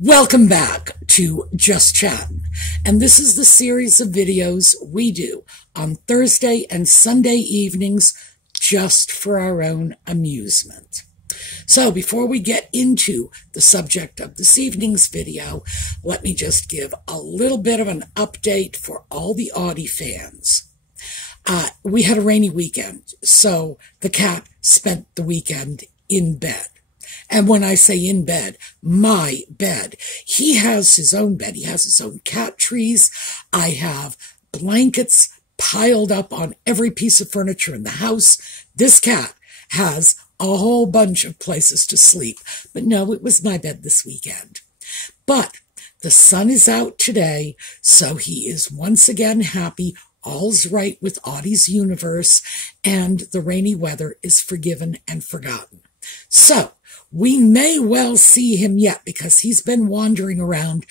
Welcome back to Just Chattin', and this is the series of videos we do on Thursday and Sunday evenings just for our own amusement. So before we get into the subject of this evening's video, let me just give a little bit of an update for all the Audie fans. We had a rainy weekend, so the cat spent the weekend in bed. And when I say in bed, my bed. He has his own bed. He has his own cat trees. I have blankets piled up on every piece of furniture in the house. This cat has a whole bunch of places to sleep. But no, it was my bed this weekend. But the sun is out today, so he is once again happy. All's right with Audie's universe, and the rainy weather is forgiven and forgotten. So we may well see him yet, because he's been wandering around,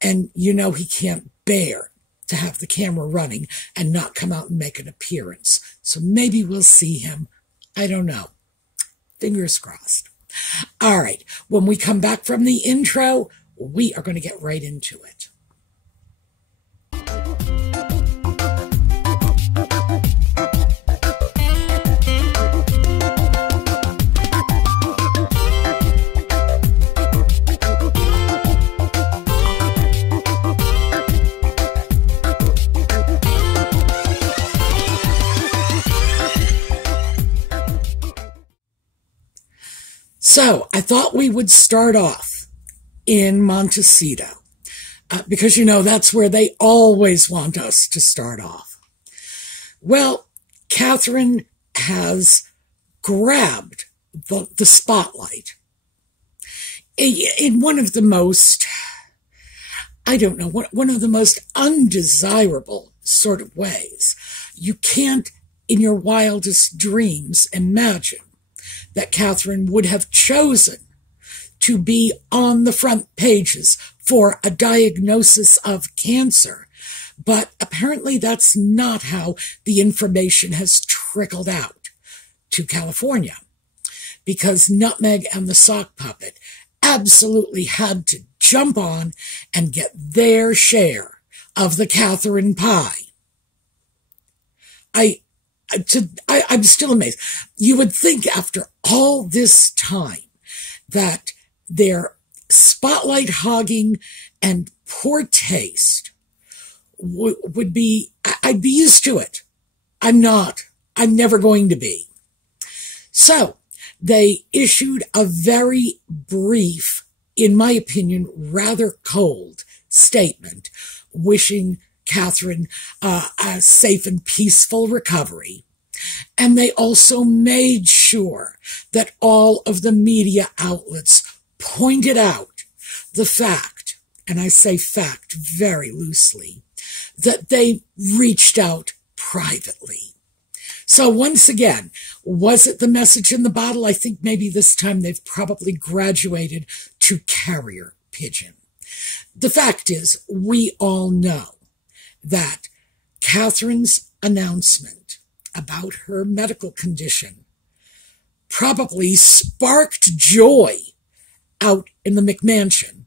and you know he can't bear to have the camera running and not come out and make an appearance. So maybe we'll see him. I don't know. Fingers crossed. All right. When we come back from the intro, we are going to get right into it. So I thought we would start off in Montecito, because, you know, that's where they always want us to start off. Well, Catherine has grabbed the spotlight in one of the most, I don't know, one of the most undesirable sort of ways. You can't, in your wildest dreams, imagine that Catherine would have chosen to be on the front pages for a diagnosis of cancer. But apparently that's not how the information has trickled out to California, because Nutmeg and the Sock Puppet absolutely had to jump on and get their share of the Catherine pie. I'm still amazed. You would think after all this time that their spotlight hogging and poor taste would be, I'd be used to it. I'm not. I'm never going to be. So they issued a very brief, in my opinion, rather cold statement wishing Catherine a safe and peaceful recovery. And they also made sure that all of the media outlets pointed out the fact, and I say fact very loosely, that they reached out privately. So once again, was it the message in the bottle? I think maybe this time they've probably graduated to carrier pigeon. The fact is, we all know that Catherine's announcement about her medical condition probably sparked joy out in the McMansion.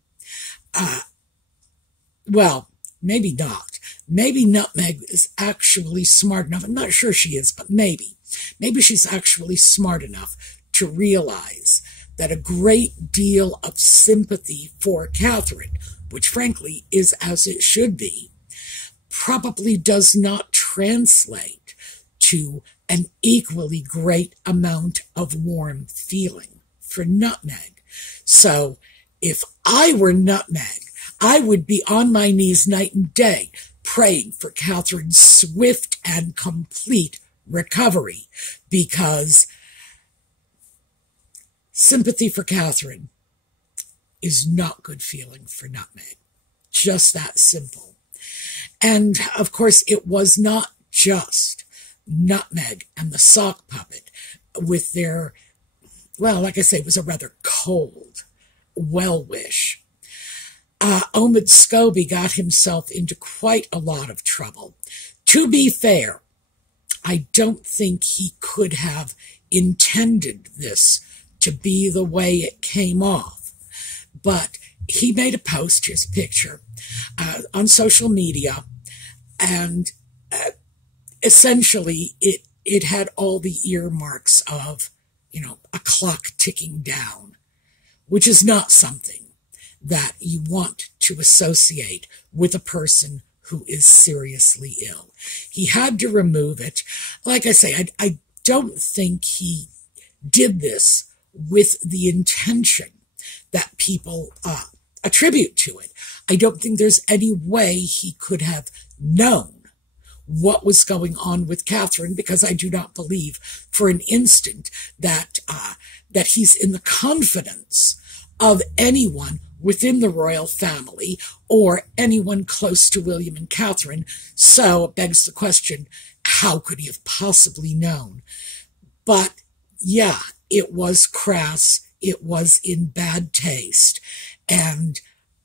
Well, maybe not. Maybe Nutmeg is actually smart enough. I'm not sure she is, but maybe. Maybe she's actually smart enough to realize that a great deal of sympathy for Catherine, which frankly is as it should be, probably does not translate to an equally great amount of warm feeling for Nutmeg. So if I were Nutmeg, I would be on my knees night and day praying for Catherine's swift and complete recovery, because sympathy for Catherine is not good feeling for Nutmeg. Just that simple. And, of course, it was not just Nutmeg and the Sock Puppet with their, well, like I say, it was a rather cold well-wish. Steube got himself into quite a lot of trouble. To be fair, I don't think he could have intended this to be the way it came off. But he made a post, here's a picture, on social media, and essentially it had all the earmarks of, a clock ticking down, which is not something that you want to associate with a person who is seriously ill. He had to remove it. Like I say, I don't think he did this with the intention that people attribute to it. I don't think there's any way he could have known what was going on with Catherine, because I do not believe for an instant that he's in the confidence of anyone within the royal family or anyone close to William and Catherine. So it begs the question, how could he have possibly known? But yeah, it was crass. It was in bad taste. And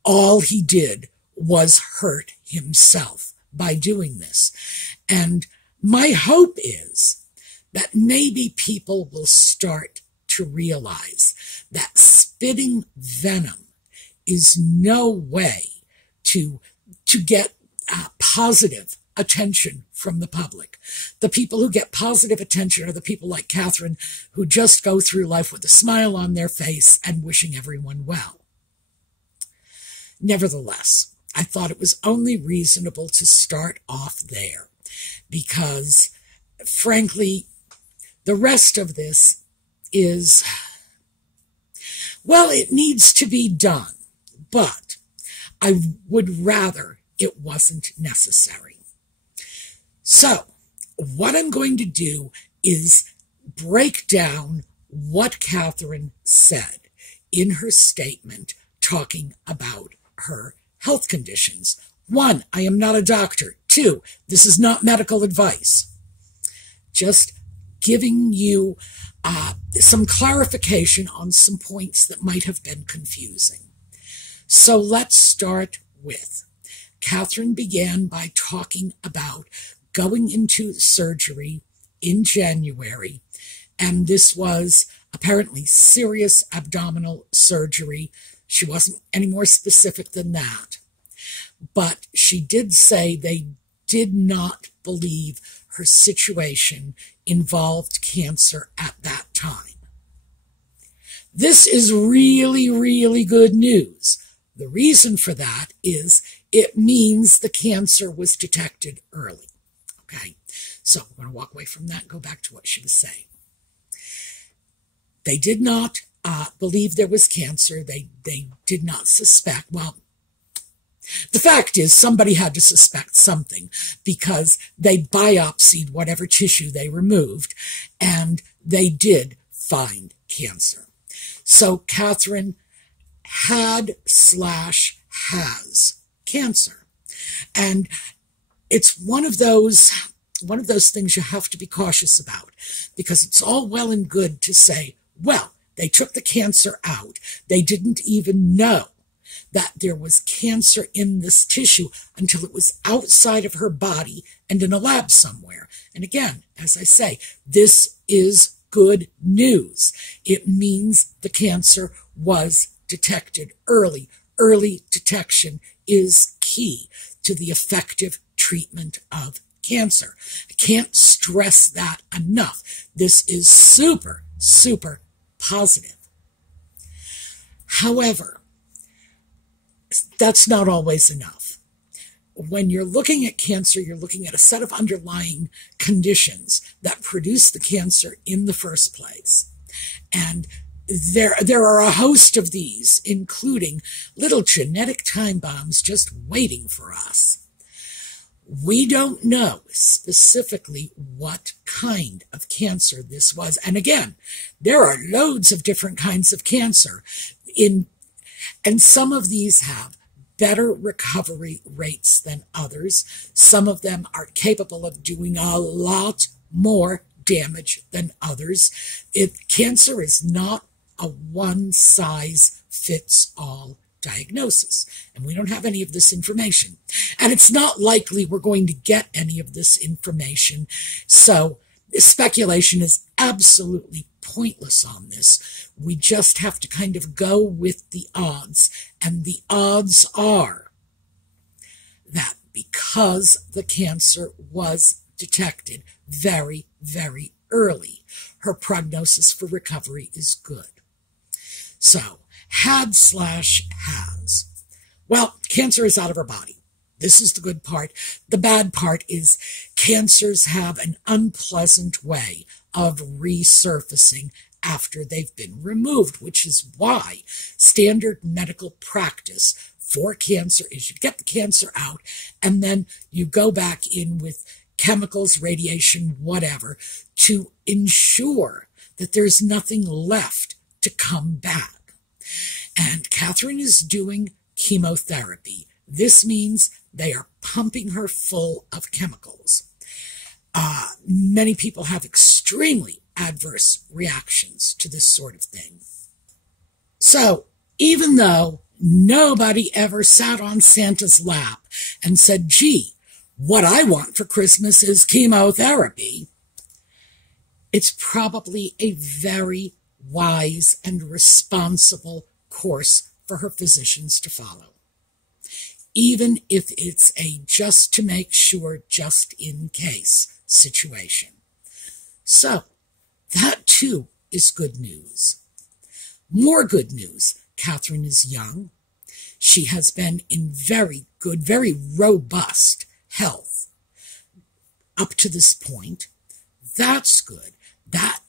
all he did was hurt himself by doing this. And my hope is that maybe people will start to realize that spitting venom is no way to get positive attention from the public. The people who get positive attention are the people like Catherine, who just go through life with a smile on their face and wishing everyone well. Nevertheless, I thought it was only reasonable to start off there because, frankly, the rest of this is, well, it needs to be done, but I would rather it wasn't necessary. So, what I'm going to do is break down what Catherine said in her statement talking about her health conditions. 1, I am not a doctor. 2, this is not medical advice. Just giving you some clarification on some points that might have been confusing. So let's start with, Catherine began by talking about going into surgery in January, and this was apparently serious abdominal surgery. She wasn't any more specific than that. But she did say they did not believe her situation involved cancer at that time. This is really, really good news. The reason for that is it means the cancer was detected early. Okay, so we're going to walk away from that and go back to what she was saying. They did not believe there was cancer. They did not suspect. Well, the fact is somebody had to suspect something because they biopsied whatever tissue they removed, and they did find cancer. So Catherine has cancer. And it's one of those things you have to be cautious about, because it's all well and good to say, well, they took the cancer out. They didn't even know that there was cancer in this tissue until it was outside of her body and in a lab somewhere. And again, as I say, this is good news. It means the cancer was detected early. Early detection is key to the effective treatment of cancer. I can't stress that enough. This is super, super positive. However, that's not always enough. When you're looking at cancer, you're looking at a set of underlying conditions that produce the cancer in the first place. And there are a host of these, including little genetic time bombs just waiting for us. We don't know specifically what kind of cancer this was. And again, there are loads of different kinds of cancer, and some of these have better recovery rates than others. Some of them are capable of doing a lot more damage than others. Cancer is not a one-size-fits-all diagnosis, and we don't have any of this information. And it's not likely we're going to get any of this information, so speculation is absolutely pointless on this. We just have to kind of go with the odds And the odds are that because the cancer was detected very, very early, her prognosis for recovery is good. So, had/has. Well, cancer is out of her body. This is the good part. The bad part is cancers have an unpleasant way of resurfacing after they've been removed, which is why standard medical practice for cancer is you get the cancer out and then you go back in with chemicals, radiation, whatever, to ensure that there's nothing left to come back. And Catherine is doing chemotherapy. This means they are pumping her full of chemicals. Many people have extremely adverse reactions to this sort of thing. So, even though nobody ever sat on Santa's lap and said, gee, what I want for Christmas is chemotherapy, it's probably a very wise and responsible course for her physicians to follow. Even if it's a just to make sure, just in case situation. So, that too is good news. More good news. Catherine is young. She has been in very good, very robust health up to this point. That's good. That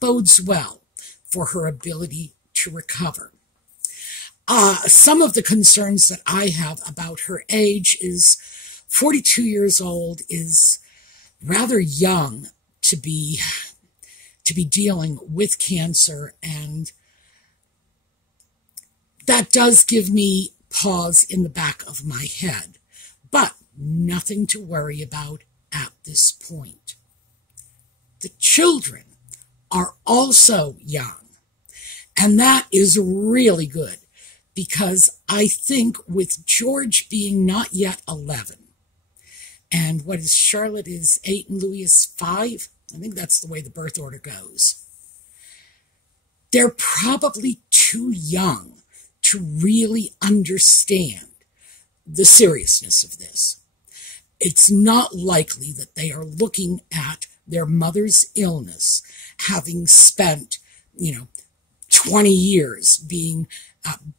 bodes well for her ability to recover. Some of the concerns that I have about her age is 42 years old is rather young to be dealing with cancer, and that does give me pause in the back of my head, but nothing to worry about at this point. The children are also young, and that is really good, because I think with George being not yet 11, and what is Charlotte is 8 and Louis is 5, I think that's the way the birth order goes, they're probably too young to really understand the seriousness of this. It's not likely that they are looking at their mother's illness, having spent, 20 years being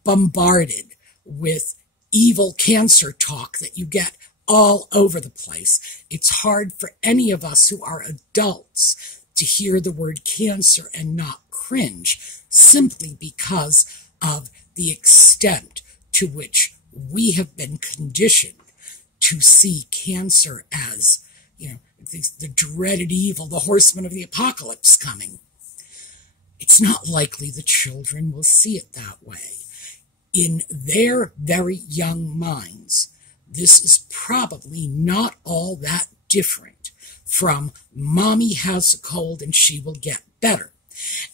bombarded with evil cancer talk that you get all over the place. It's hard for any of us who are adults to hear the word cancer and not cringe, simply because of the extent to which we have been conditioned to see cancer as, the dreaded evil, the horsemen of the apocalypse coming. It's not likely the children will see it that way. In their very young minds, this is probably not all that different from mommy has a cold and she will get better.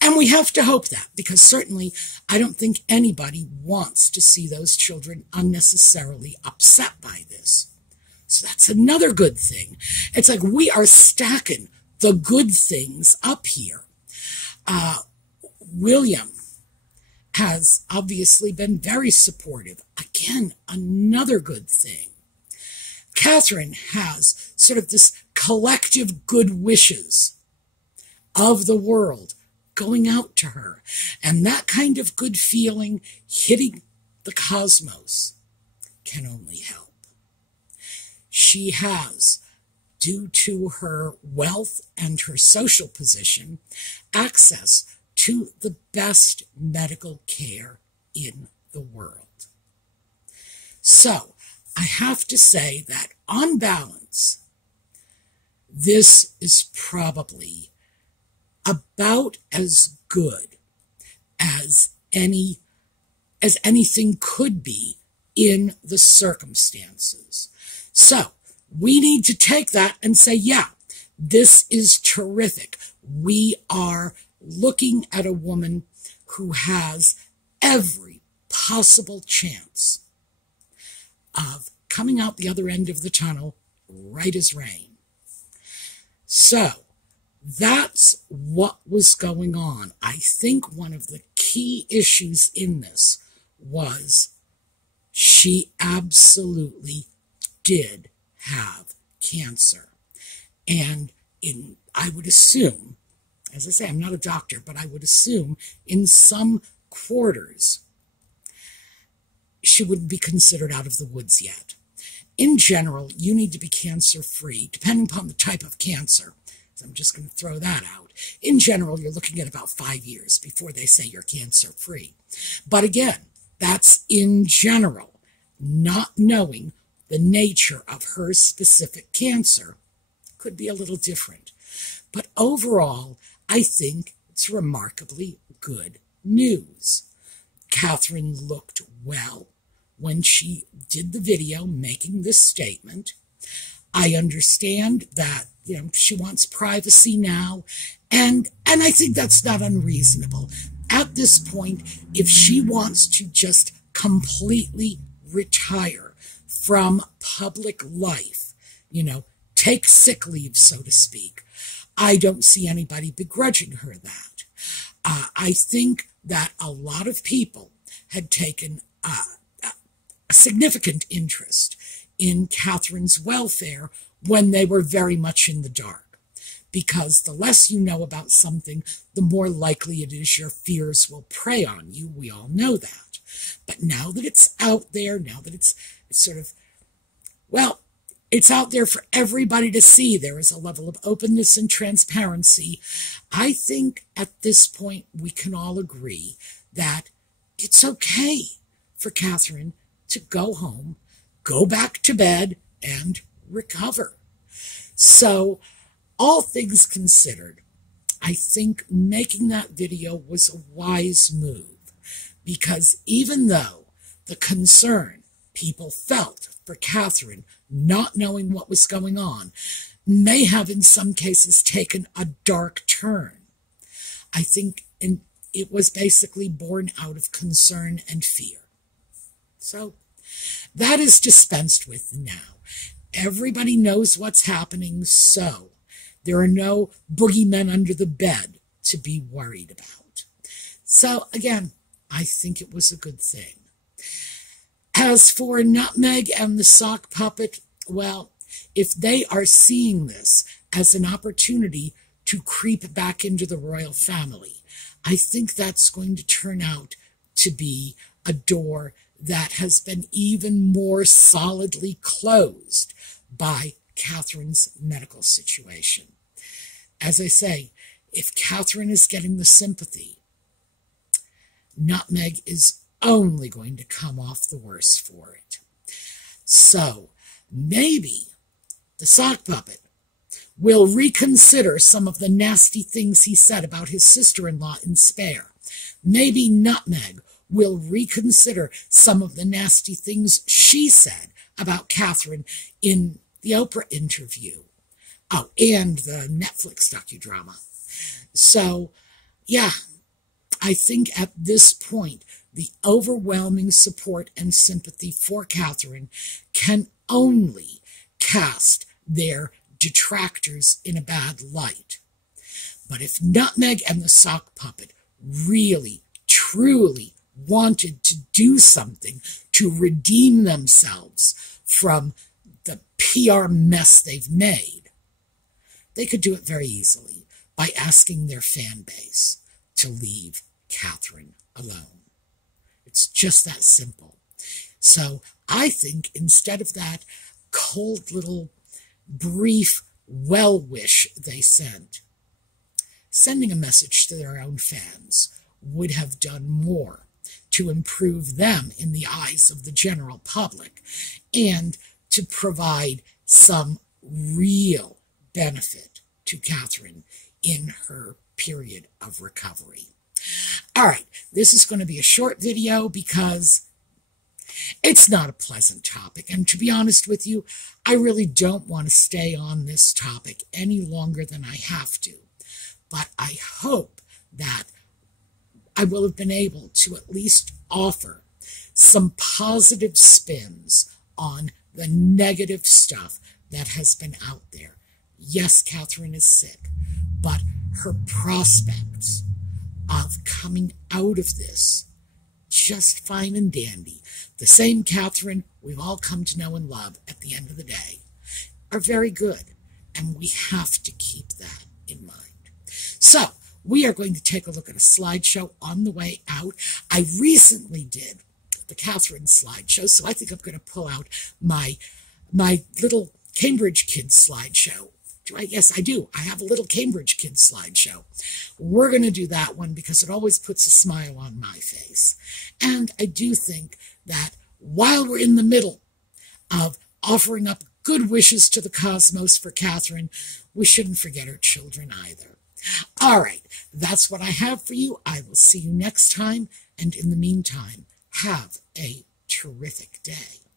And we have to hope that, because certainly I don't think anybody wants to see those children unnecessarily upset by this. So that's another good thing. It's like we are stacking the good things up here. William has obviously been very supportive. Again, another good thing. Catherine has sort of this collective good wishes of the world going out to her. And that kind of good feeling hitting the cosmos can only help. She has, due to her wealth and her social position, access to the best medical care in the world. So, I have to say that on balance, this is probably about as good as anything could be in the circumstances. So, we need to take that and say, yeah, this is terrific. We are looking at a woman who has every possible chance of coming out the other end of the tunnel right as rain. So, that's what was going on. I think one of the key issues in this was she absolutely did have cancer. And I would assume, as I say, I'm not a doctor, but I would assume in some quarters, she wouldn't be considered out of the woods yet. In general, you need to be cancer-free, depending upon the type of cancer. So I'm just going to throw that out. In general, you're looking at about 5 years before they say you're cancer-free. But again, that's in general, not knowing the nature of her specific cancer could be a little different. But overall, I think it's remarkably good news. Catherine looked well when she did the video making this statement. I understand that, she wants privacy now, and I think that's not unreasonable. At this point, if she wants to just completely retire from public life, take sick leave, so to speak, I don't see anybody begrudging her that. I think that a lot of people had taken a significant interest in Catherine's welfare when they were very much in the dark. Because the less you know about something, the more likely it is your fears will prey on you. We all know that. But now that it's out there, now that it's sort of, it's out there for everybody to see, there is a level of openness and transparency. I think at this point we can all agree that it's okay for Catherine to go home, go back to bed, and recover. So, all things considered, I think making that video was a wise move, because even though the concern people felt for Catherine not knowing what was going on may have in some cases taken a dark turn, I think it was basically born out of concern and fear. So that is dispensed with now. Everybody knows what's happening, so there are no boogeymen under the bed to be worried about. So again, I think it was a good thing. As for Nutmeg and the sock puppet, well, if they are seeing this as an opportunity to creep back into the royal family, I think that's going to turn out to be a door that has been even more solidly closed by Catherine's medical situation. As I say, if Catherine is getting the sympathy, Nutmeg is only going to come off the worse for it. So maybe the sock puppet will reconsider some of the nasty things he said about his sister-in-law in Spare. Maybe Nutmeg will reconsider some of the nasty things she said about Catherine in the Oprah interview. Oh, and the Netflix docudrama. So, yeah, I think at this point, the overwhelming support and sympathy for Catherine can only cast their detractors in a bad light. But if Nutmeg and the sock puppet really, truly wanted to do something to redeem themselves from the PR mess they've made, they could do it very easily by asking their fan base to leave Catherine alone. It's just that simple. So I think instead of that cold little brief well-wish they sent, sending a message to their own fans would have done more to improve them in the eyes of the general public and to provide some real benefit to Catherine in her period of recovery. All right, this is going to be a short video because it's not a pleasant topic. And to be honest with you, I really don't want to stay on this topic any longer than I have to. But I hope that I will have been able to at least offer some positive spins on the negative stuff that has been out there. Yes, Catherine is sick, but her prospects of coming out of this just fine and dandy. The same Catherine we've all come to know and love at the end of the day are very good, and we have to keep that in mind. So, we are going to take a look at a slideshow on the way out. I recently did the Catherine slideshow, so I think I'm going to pull out my little Cambridge Kids slideshow. Yes, I do. I have a little Cambridge Kids slideshow. We're going to do that one because it always puts a smile on my face. And I do think that while we're in the middle of offering up good wishes to the cosmos for Catherine, we shouldn't forget her children either. All right, that's what I have for you. I will see you next time. And in the meantime, have a terrific day.